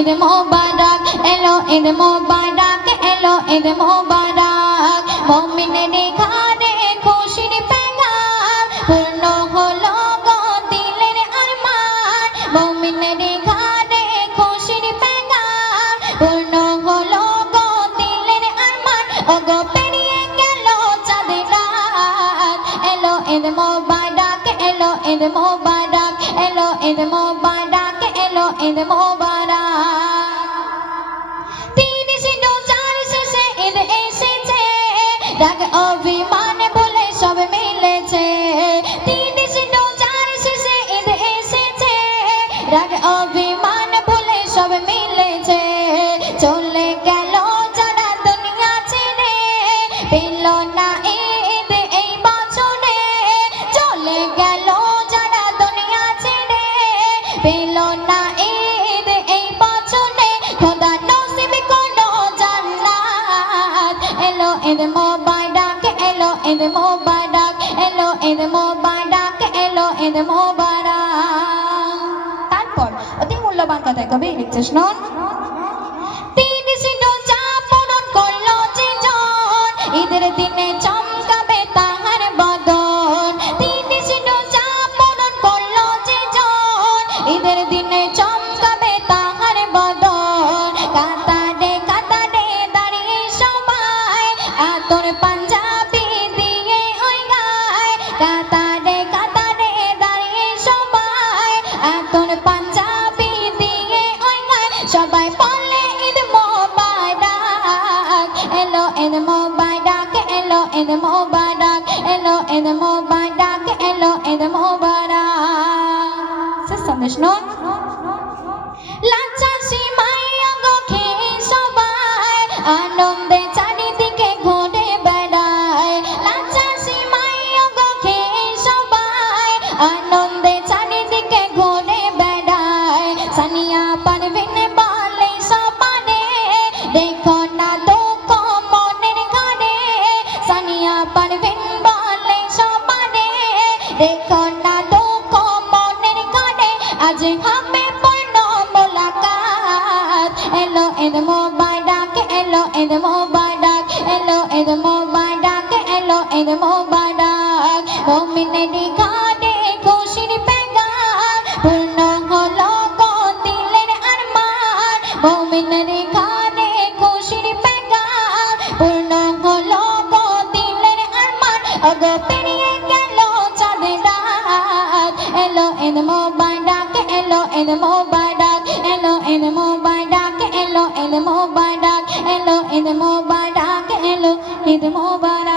ঈদ মোবারক এলো ঈদ মোবারক এলো ঈদ মোবারক মুমিনের ঘরে খুশির পেগাম পূর্ণ হলো গো দিলের আরমান মুমিনের ঘরে খুশির পেগাম পূর্ণ হলো গো দিলের আরমান ওগো পেরিয়ে গেল চাঁদের রাত এলো ঈদ মোবারক এলো ঈদ মোবারক এলো ঈদ মোবারক এলো ঈদ মোবারক রাগ অভিমান বলে সব মিলেছে তিরিশ রোজার শেষে ঈদ এসেছে রাগ অভিমান বলে সব মিলেছে চলে গেল যারা দুনিয়া ছেড়ে পেল না ঈদ এই বছরে চলে গেল যারা দুনিয়া ছেড়ে পেল না ঈদ এই বছরে খোদা নসিব করো জান্নাত এলো ঈদ মোবারক এলো ঈদ মোবারক এলো ঈদ মোবারক এলো ঈদ মোবারক তারপর অতি মূল্যবান কথা কবি লিখছে শুনুন তিরিশ রোজা পূরণ করলো যে জন ঈদের দিনে চমকাবে তাহার বদন তিরিশ রোজা পূরণ করলো যে জন ঈদের দিনে চমকাবে তাহার বদন কাতারে কাতারে দাঁড়িয়ে সবাই আতর পাঞ্জাবি দিয়ে ওই গায় কাতারে কাতারে দাঁড়িয়ে সবাই আতর পাঞ্জাবি দিয়ে ওই গায় সবাই বলে ঈদ মোবারক এলো ঈদ মোবারক এলো ঈদ মোবারক এলো ঈদ মোবারক এলো ঈদ মোবারক সন্দেশ শুনুন লাচা সীমাইয়া গো খেয়ে সবাই আনন্দে চারিদিকে ঘুরে বেড়ায় লাচা সীমাইয়া গো খেয়ে সবাই আনন্দে চারিদিকে ঘুরে বেড়ায় সানিয়া পারভিন বলে সবারে দেখো না দুঃখ মনের ঘরে সানিয়া পারভিন বলে সবারে দেখো না দুঃখ মনের ঘরে আজ হবে পূর্ণ মোলাকাত এলো ঈদ মোবারক এলো ঈদ মোবারক এলো ঈদ মোবারক এলো ঈদ মোবারক মুমিনের ঘরে খুশির পেগাম পূর্ণ হলো গো দিলের আরমান মুমিনের ঘরে খুশির পেগাম পূর্ণ হলো গো দিলের আরমান ওগো পেরিয়ে গেল চাঁদের রাত এলো ঈদ মোবারক এলো ঈদ মোবারক এলো ঈদ মোবারক এলো ঈদ মোবারক এলো ঈদ মোবারক এলো ঈদ মোবারক